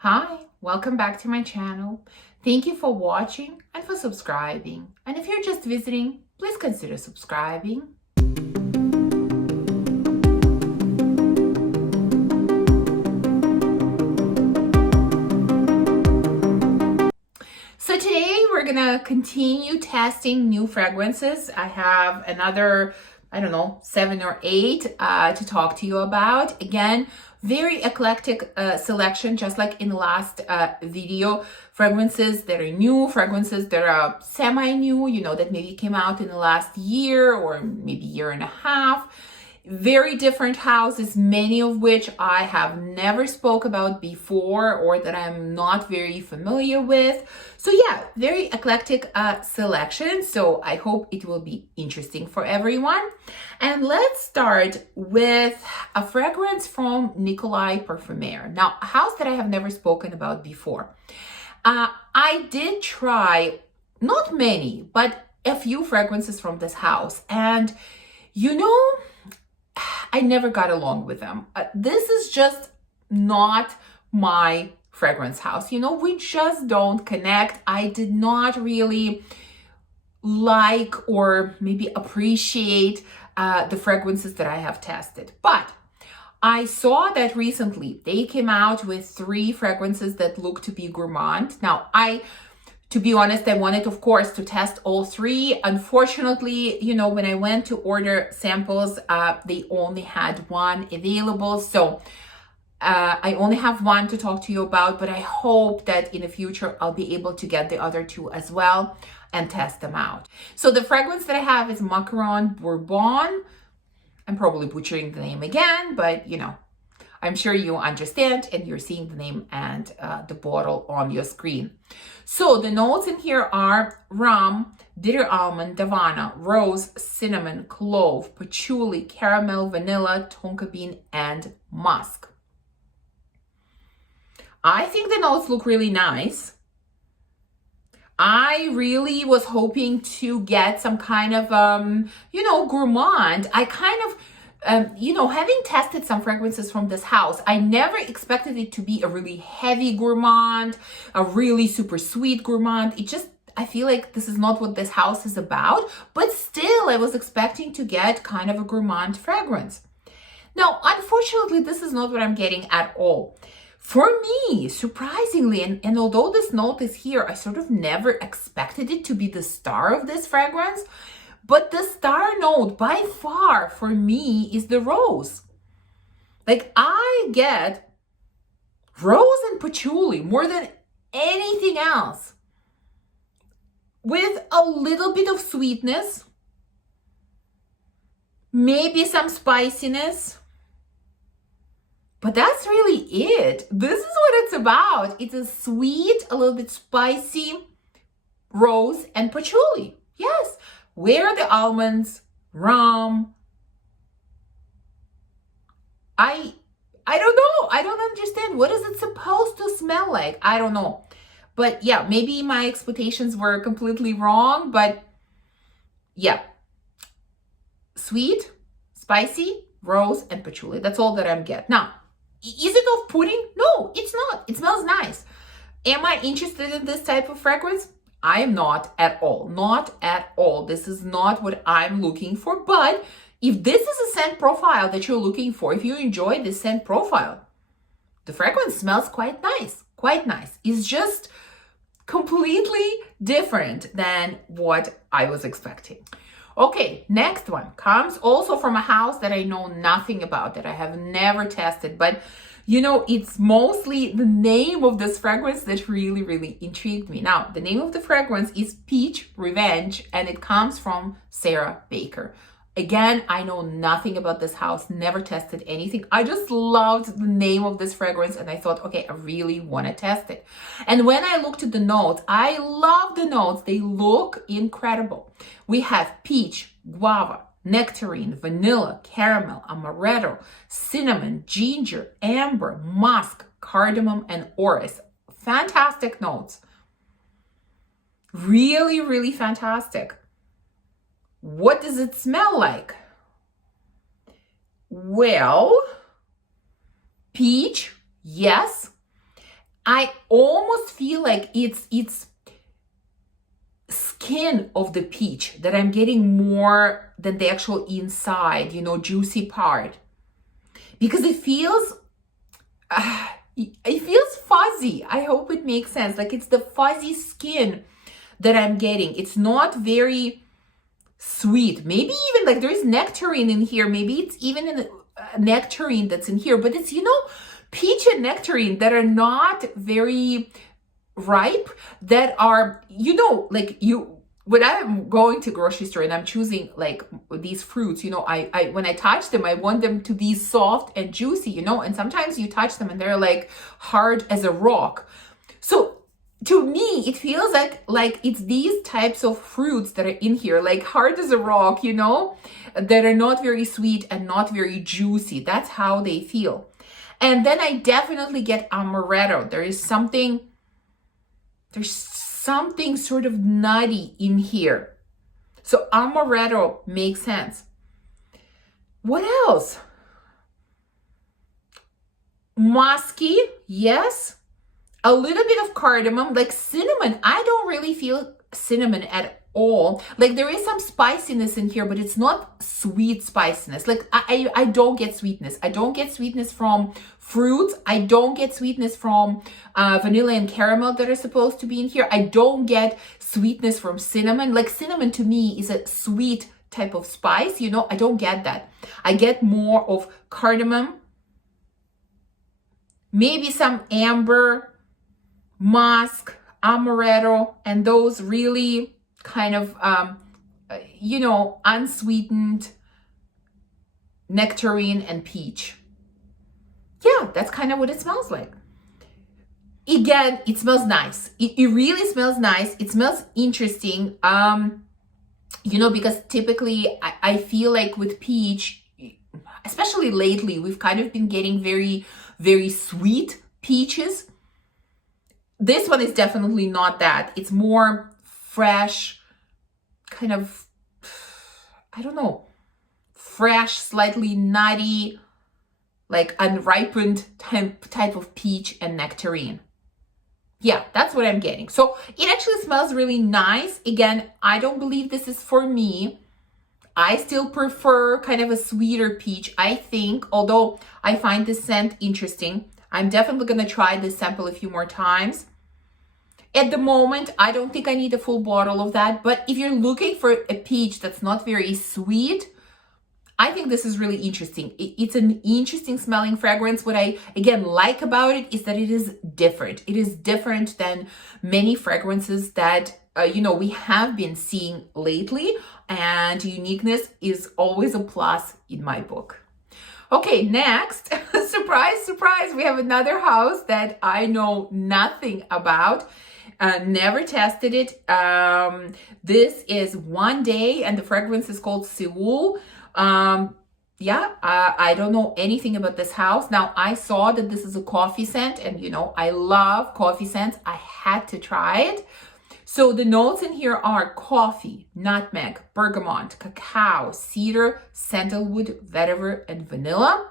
Hi, welcome back to my channel. Thank you for watching and for subscribing. And if you're just visiting, please consider subscribing. So today we're gonna continue testing new fragrances. I have another, I don't know, 7 or 8 to talk to you about. Again, very eclectic selection, just like in the last video. Fragrances that are new, fragrances that are semi-new, that maybe came out in the last year or maybe year and a half. Very different houses, many of which I have never spoke about before or that I'm not very familiar with. So yeah, very eclectic selection. So I hope it will be interesting for everyone. And let's start with a fragrance from Nicolai Parfumer. Now, a house that I have never spoken about before. I did try not many, but a few fragrances from this house. And I never got along with them. This is just not my fragrance house. We just don't connect. I did not really like or maybe appreciate the fragrances that I have tested. But I saw that recently they came out with 3 fragrances that look to be gourmand. Now, to be honest, I wanted, of course, to test all 3. Unfortunately, when I went to order samples, they only had 1 available. So I only have 1 to talk to you about, but I hope that in the future, I'll be able to get the other 2 as well and test them out. So the fragrance that I have is Macaron Bourbon. I'm probably butchering the name again, but I'm sure you understand and you're seeing the name and the bottle on your screen. So the notes in here are rum, bitter almond, davana, rose, cinnamon, clove, patchouli, caramel, vanilla, tonka bean, and musk. I think the notes look really nice. I really was hoping to get some kind of, gourmand. I kind of, having tested some fragrances from this house, I never expected it to be a really heavy gourmand, a really super sweet gourmand. I feel like this is not what this house is about, but still I was expecting to get kind of a gourmand fragrance. Now, unfortunately, this is not what I'm getting at all. For me, surprisingly, and although this note is here, I sort of never expected it to be the star of this fragrance. But the star note by far for me is the rose. Like, I get rose and patchouli more than anything else, with a little bit of sweetness, maybe some spiciness. But that's really it. This is what it's about. It's a sweet, a little bit spicy rose and patchouli. Yes. Where are the almonds, rum? I don't know. I don't understand. What is it supposed to smell like? I don't know. But yeah, maybe my expectations were completely wrong. But yeah, sweet, spicy, rose, and patchouli. That's all that I'm getting. Now, is it off-putting? No, it's not. It smells nice. Am I interested in this type of fragrance? I am not at all. Not at all. This is not what I'm looking for. But if this is a scent profile that you're looking for, if you enjoy this scent profile, the fragrance smells quite nice. Quite nice. It's just completely different than what I was expecting. Okay, next one comes also from a house that I know nothing about, that I have never tested, but it's mostly the name of this fragrance that really, really intrigued me. Now, the name of the fragrance is Peach Revenge, and it comes from Sarah Baker. Again, I know nothing about this house, never tested anything. I just loved the name of this fragrance and I thought, okay, I really want to test it. And when I looked at the notes, I love the notes. They look incredible. We have peach, guava, nectarine, vanilla, caramel, amaretto, cinnamon, ginger, amber, musk, cardamom, and orris. Fantastic notes. Really, really fantastic. What does it smell like? Well, peach, yes. I almost feel like it's skin of the peach that I'm getting more than the actual inside, juicy part. Because it feels fuzzy. I hope it makes sense. Like it's the fuzzy skin that I'm getting. It's not very sweet. Maybe even like there is nectarine in here. Maybe it's even in nectarine that's in here. But it's, peach and nectarine that are not very ripe, that are, when I'm going to grocery store and I'm choosing like these fruits, I when I touch them, I want them to be soft and juicy, and sometimes you touch them and they're like hard as a rock. So to me, it feels like it's these types of fruits that are in here, like hard as a rock, that are not very sweet and not very juicy. That's how they feel. And then I definitely get amaretto. There's something sort of nutty in here. So amaretto makes sense. What else? Musky, yes. A little bit of cardamom, like cinnamon. I don't really feel cinnamon at all. Like there is some spiciness in here, but it's not sweet spiciness. Like I don't get sweetness. I don't get sweetness from fruits. I don't get sweetness from vanilla and caramel that are supposed to be in here. I don't get sweetness from cinnamon. Like cinnamon to me is a sweet type of spice, I don't get that. I get more of cardamom, maybe some amber, musk, amaretto, and those really kind of, unsweetened nectarine and peach. Yeah, that's kind of what it smells like. Again, it smells nice. It really smells nice. It smells interesting. Because typically I feel like with peach, especially lately, we've kind of been getting very, very sweet peaches. This one is definitely not that. It's more fresh, kind of, I don't know, fresh, slightly nutty, like unripened type of peach and nectarine. Yeah, that's what I'm getting. So it actually smells really nice. Again, I don't believe this is for me. I still prefer kind of a sweeter peach, I think, although I find this scent interesting. I'm definitely going to try this sample a few more times. At the moment, I don't think I need a full bottle of that, but if you're looking for a peach that's not very sweet, I think this is really interesting. It's an interesting smelling fragrance. What I, again, like about it is that it is different. It is different than many fragrances that, we have been seeing lately, and uniqueness is always a plus in my book. Okay, next, surprise, surprise, we have another house that I know nothing about. Never tested it. This is One Day, and the fragrance is called Seoul. I don't know anything about this house. Now, I saw that this is a coffee scent, and I love coffee scents. I had to try it. So the notes in here are coffee, nutmeg, bergamot, cacao, cedar, sandalwood, vetiver, and vanilla.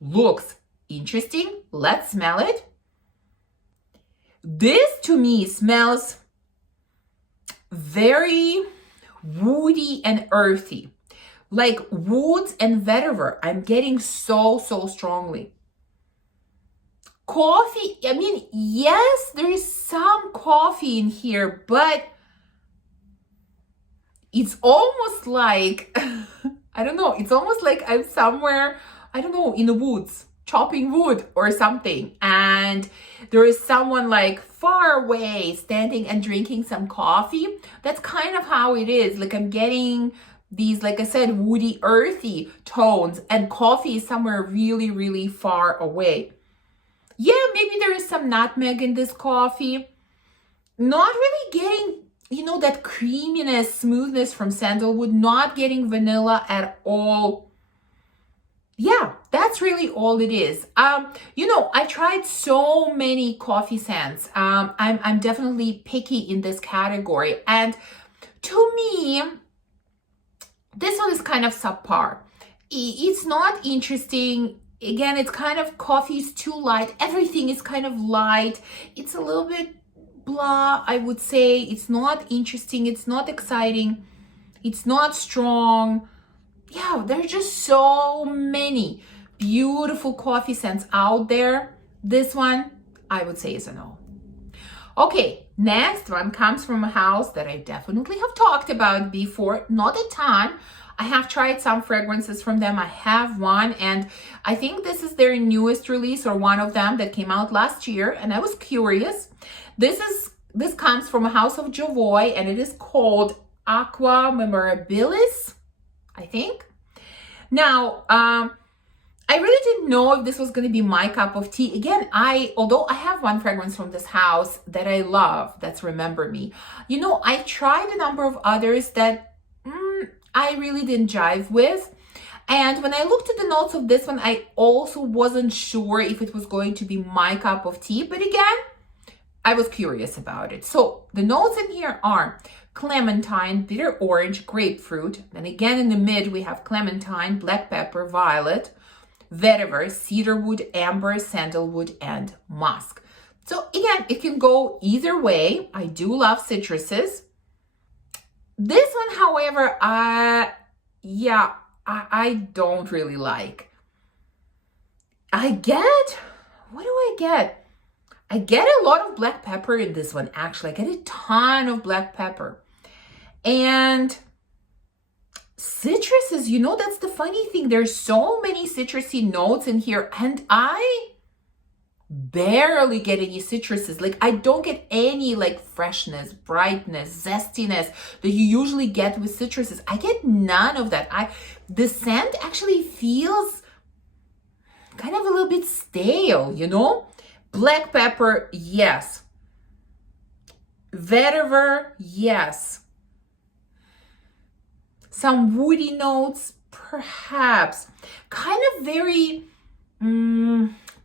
Looks interesting. Let's smell it. This to me smells very woody and earthy, like woods and vetiver. I'm getting so strongly. Coffee, I mean, yes, there is some coffee in here, but it's almost like, I don't know, it's almost like I'm somewhere, I don't know, in the woods, chopping wood or something. And there is someone like far away standing and drinking some coffee. That's kind of how it is. Like I'm getting these, like I said, woody, earthy tones, and coffee is somewhere really, really far away. Yeah, maybe there is some nutmeg in this coffee. Not really getting, that creaminess, smoothness from sandalwood, not getting vanilla at all. Yeah, that's really all it is. I tried so many coffee scents. I'm definitely picky in this category. And to me, this one is kind of subpar. It's not interesting. again, it's kind of, coffee is too light. Everything is kind of light. It's a little bit blah, I would say. It's not interesting. It's not exciting. It's not strong. Yeah, there's just so many beautiful coffee scents out there. This one, I would say, is a no. Okay, next one comes from a house that I definitely have talked about before. Not a ton. I have tried some fragrances from them. I have one, and I think this is their newest release, or one of them that came out last year, and I was curious. This comes from a house of Jovoy, and it is called Aqua Memorabilis, I think. Now, I really didn't know if this was going to be my cup of tea. Again, although I have one fragrance from this house that I love, that's Remember Me. You know, I tried a number of others that I really didn't jive with. And when I looked at the notes of this one, I also wasn't sure if it was going to be my cup of tea. But again, I was curious about it. So the notes in here are clementine, bitter orange, grapefruit. And again, in the mid, we have clementine, black pepper, violet, vetiver, cedarwood, amber, sandalwood, and musk. So again, it can go either way. I do love citruses. This one, however, I don't really like. What do I get? I get a lot of black pepper in this one, actually. I get a ton of black pepper. And citruses, you know, that's the funny thing. There's so many citrusy notes in here, and I barely get any citruses. Like, I don't get any like freshness, brightness, zestiness that you usually get with citruses. I get none of that. The scent actually feels kind of a little bit stale, you know? Black pepper, yes. Vetiver, yes. Some woody notes, perhaps. Kind of very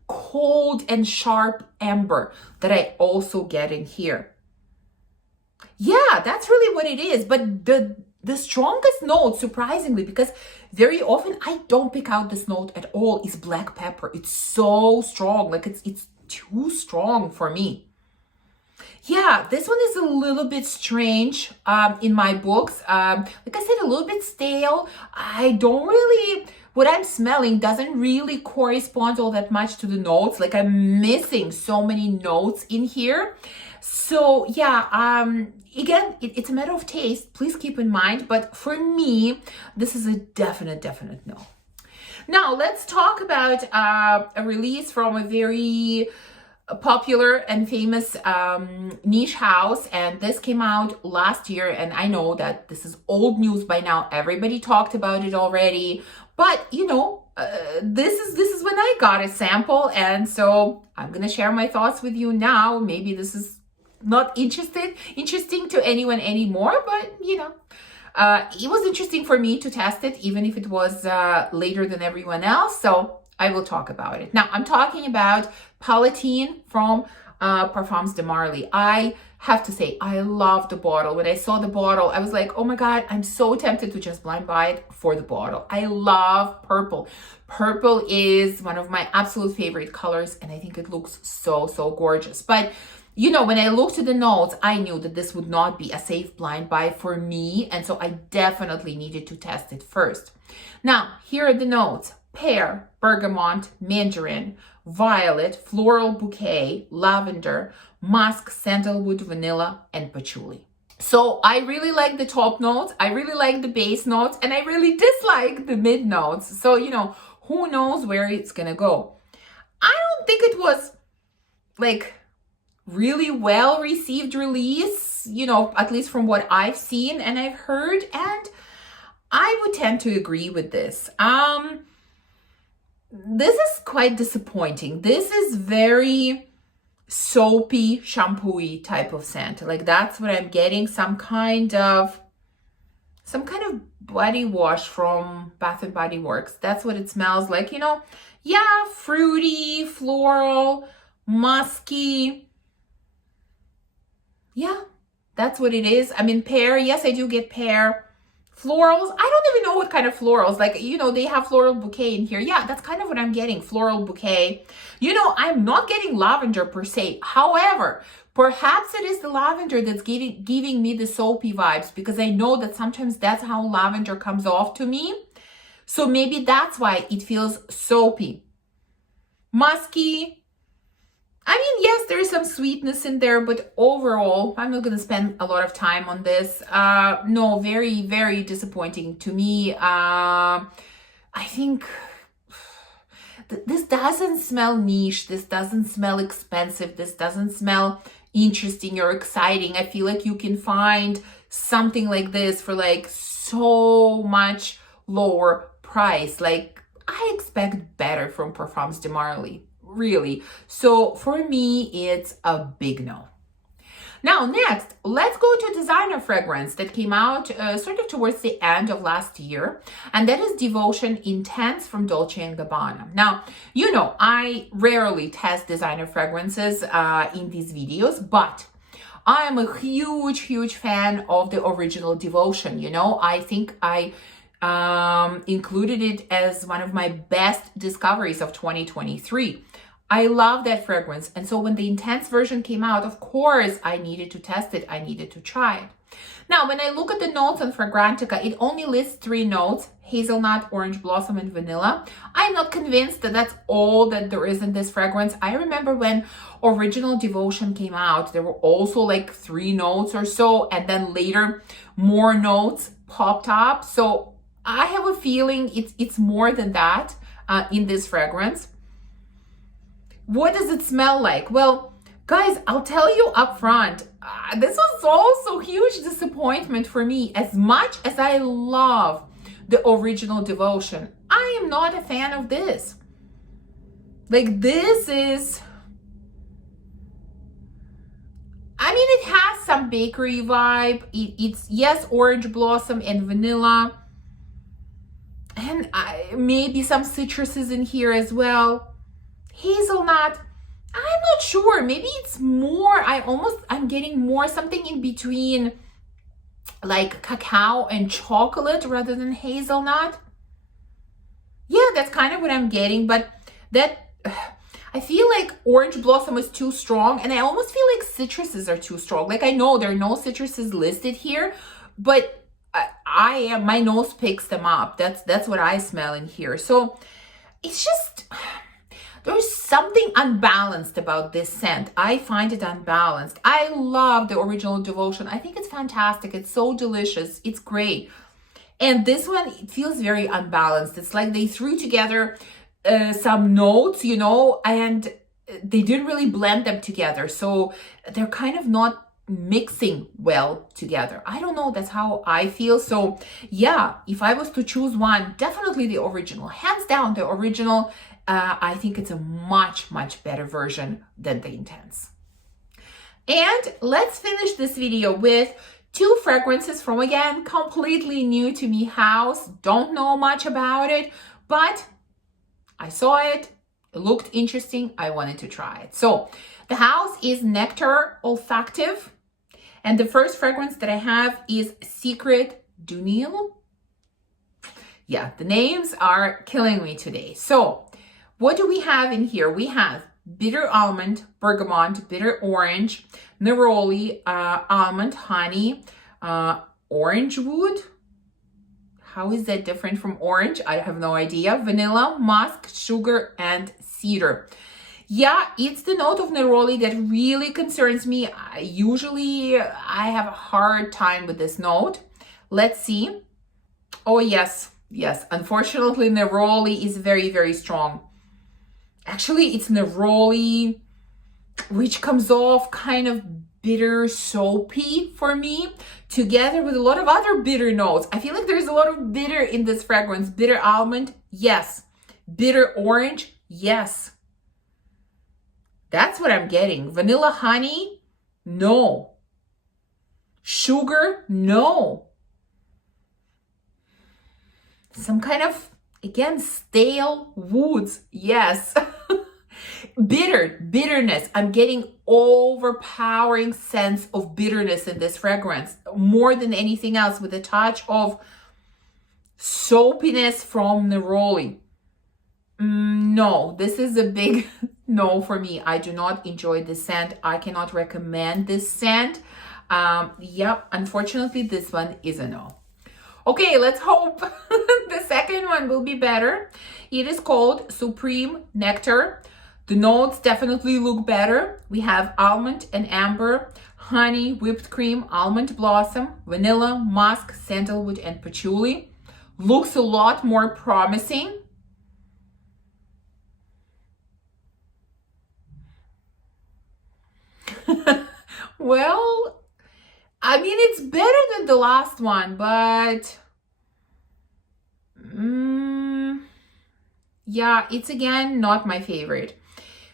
cold and sharp amber that I also get in here. Yeah, that's really what it is. But the strongest note, surprisingly, because very often I don't pick out this note at all, is black pepper. It's so strong. Like, it's too strong for me. Yeah, this one is a little bit strange in my books. Like I said, a little bit stale. What I'm smelling doesn't really correspond all that much to the notes. Like, I'm missing so many notes in here. So yeah, again, it's a matter of taste. Please keep in mind. But for me, this is a definite no. Now, let's talk about a release from a very popular and famous niche house, and this came out last year, and I know that this is old news by now. Everybody talked about it already, but you know, this is when I got a sample, and so I'm gonna share my thoughts with you now. Maybe this is not interesting to anyone anymore, but you know, it was interesting for me to test it, even if it was later than everyone else. So I will talk about it. Now, I'm talking about Palatine from Parfums de Marly. I have to say, I love the bottle. When I saw the bottle, I was like, oh my God, I'm so tempted to just blind buy it for the bottle. I love purple. Purple is one of my absolute favorite colors, and I think it looks so gorgeous. But you know, when I looked at the notes, I knew that this would not be a safe blind buy for me, and so I definitely needed to test it first. Now, here are the notes. Pear, bergamot, mandarin, violet, floral bouquet, lavender, musk, sandalwood, vanilla, and patchouli. So I really like the top notes, I really like the base notes, and I really dislike the mid notes. So, you know, who knows where it's gonna go. I don't think it was like really well received release, you know, at least from what I've seen and I've heard, and I would tend to agree with this. This is quite disappointing. This is very soapy, shampoo-y type of scent. Like, that's what I'm getting. Some kind of body wash from Bath and Body Works. That's what it smells like, you know. Yeah, fruity, floral, musky. Yeah, that's what it is. I mean, pear. Yes, I do get pear. Florals. I don't even know what kind of florals. Like, you know, they have floral bouquet in here. Yeah, that's kind of what I'm getting. Floral bouquet. You know, I'm not getting lavender per se. However, perhaps it is the lavender that's giving me the soapy vibes, because I know that sometimes that's how lavender comes off to me. So maybe that's why it feels soapy. Musky. I mean, yes, there is some sweetness in there, but overall, I'm not going to spend a lot of time on this. No, very, very disappointing to me. I think this doesn't smell niche. This doesn't smell expensive. This doesn't smell interesting or exciting. I feel like you can find something like this for like so much lower price. Like, I expect better from Parfums de Marly, really. So for me, it's a big no. Now, next, let's go to designer fragrance that came out sort of towards the end of last year, and that is Devotion Intense from Dolce & Gabbana. Now, you know, I rarely test designer fragrances in these videos, but I am a huge, huge fan of the original Devotion. You know, I think I included it as one of my best discoveries of 2023. I love that fragrance. And so when the Intense version came out, of course, I needed to test it. I needed to try it. Now, when I look at the notes on Fragrantica, it only lists 3 notes: hazelnut, orange blossom, and vanilla. I'm not convinced that that's all that there is in this fragrance. I remember when original Devotion came out, there were also like 3 notes or so, and then later more notes popped up. So I have a feeling it's more than that in this fragrance. What does it smell like? Well, guys, I'll tell you up front, this was also a huge disappointment for me. As much as I love the original Devotion, I am not a fan of this. Like, this is, I mean, it has some bakery vibe. It's, yes, orange blossom and vanilla. And maybe some citruses in here as well. Hazelnut, I'm not sure. Maybe it's more, I'm getting more something in between like cacao and chocolate rather than hazelnut. Yeah, that's kind of what I'm getting, but that, I feel like orange blossom is too strong, and I almost feel like citruses are too strong. Like, I know there are no citruses listed here, but my nose picks them up. That's what I smell in here. So it's just, there's something unbalanced about this scent. I find it unbalanced. I love the original Devotion. I think it's fantastic. It's so delicious. It's great. And this one, it feels very unbalanced. It's like they threw together some notes, you know, and they didn't really blend them together. So they're kind of not mixing well together. I don't know. That's how I feel. So yeah, if I was to choose one, definitely the original. Hands down, the original. I think it's a much, much better version than the Intense. And let's finish this video with 2 fragrances from, again, completely new to me house. Don't know much about it, but I saw it. It looked interesting. I wanted to try it. So the house is Nectar Olfactif. And the first fragrance that I have is Secret du Nil. Yeah, the names are killing me today. So what do we have in here? We have bitter almond, bergamot, bitter orange, neroli, almond, honey, orange wood. How is that different from orange? I have no idea. Vanilla, musk, sugar, and cedar. Yeah, it's the note of neroli that really concerns me. Usually I have a hard time with this note. Let's see. Oh, yes. Yes, unfortunately, neroli is very, very strong. Actually, it's neroli, which comes off kind of bitter, soapy for me, together with a lot of other bitter notes. I feel like there's a lot of bitter in this fragrance. Bitter almond, yes. Bitter orange, yes. That's what I'm getting. Vanilla honey, no. Sugar, no. Some kind of, again, stale woods, yes. Bitterness. I'm getting overpowering sense of bitterness in this fragrance, more than anything else, with a touch of soapiness from neroli. No, this is a big no for me. I do not enjoy this scent. I cannot recommend this scent. Yep, unfortunately, this one is a no. Okay, let's hope the second one will be better. It is called Supreme Nectar. The notes definitely look better. We have almond and amber, honey, whipped cream, almond blossom, vanilla, musk, sandalwood, and patchouli. Looks a lot more promising. Well, I mean, it's better than the last one, but yeah, it's again not my favorite.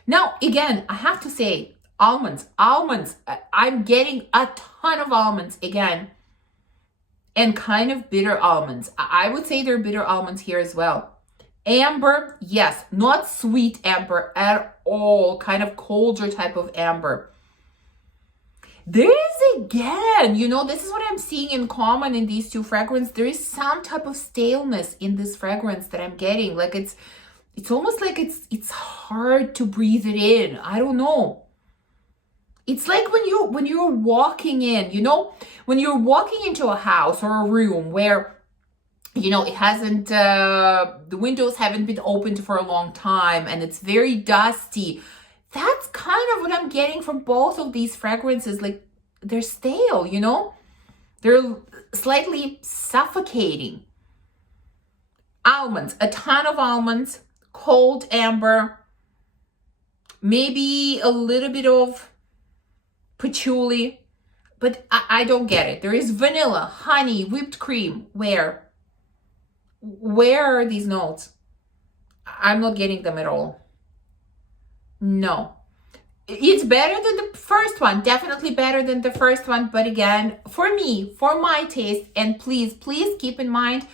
Now, again, I have to say, almonds. I'm getting a ton of almonds again, and kind of bitter almonds. I would say they're bitter almonds here as well. Amber, yes, not sweet amber at all, kind of colder type of amber. There is again, you know, this is what I'm seeing in common in these two fragrances. There is some type of staleness in this fragrance that I'm getting. Like it's almost like it's hard to breathe it in. I don't know. It's like when you're walking in, you know, when you're walking into a house or a room where, you know, it hasn't, the windows haven't been opened for a long time and it's very dusty. That's kind of what I'm getting from both of these fragrances. Like, they're stale, you know? They're slightly suffocating. Almonds, a ton of almonds, cold amber, maybe a little bit of patchouli, but I don't get it. There is vanilla, honey, whipped cream. Where are these notes? I'm not getting them at all. No, it's better than the first one, definitely better than the first one, but again, for me, for my taste, and please keep in mind,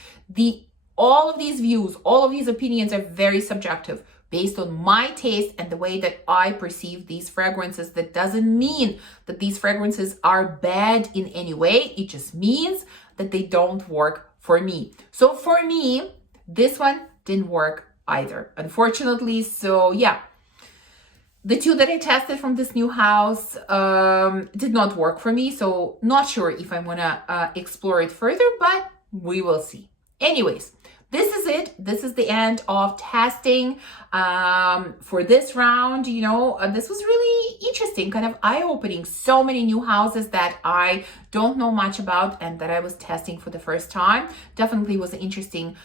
all of these views, all of these opinions are very subjective, based on my taste and the way that I perceive these fragrances. That doesn't mean that these fragrances are bad in any way, it just means that they don't work for me. So for me, this one didn't work either, unfortunately. So yeah, the two that I tested from this new house did not work for me. So not sure if I want to explore it further, but we will see. Anyways, this is it. This is the end of testing for this round. You know, this was really interesting, kind of eye-opening. So many new houses that I don't know much about and that I was testing for the first time. Definitely was interesting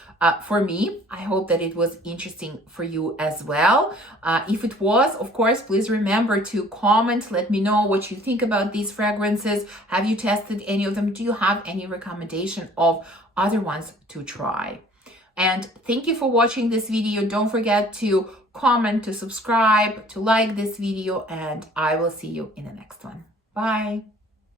for me. I hope that it was interesting for you as well. If it was, of course, please remember to comment. Let me know what you think about these fragrances. Have you tested any of them? Do you have any recommendation of other ones to try? And thank you for watching this video. Don't forget to comment, to subscribe, to like this video, and I will see you in the next one. Bye.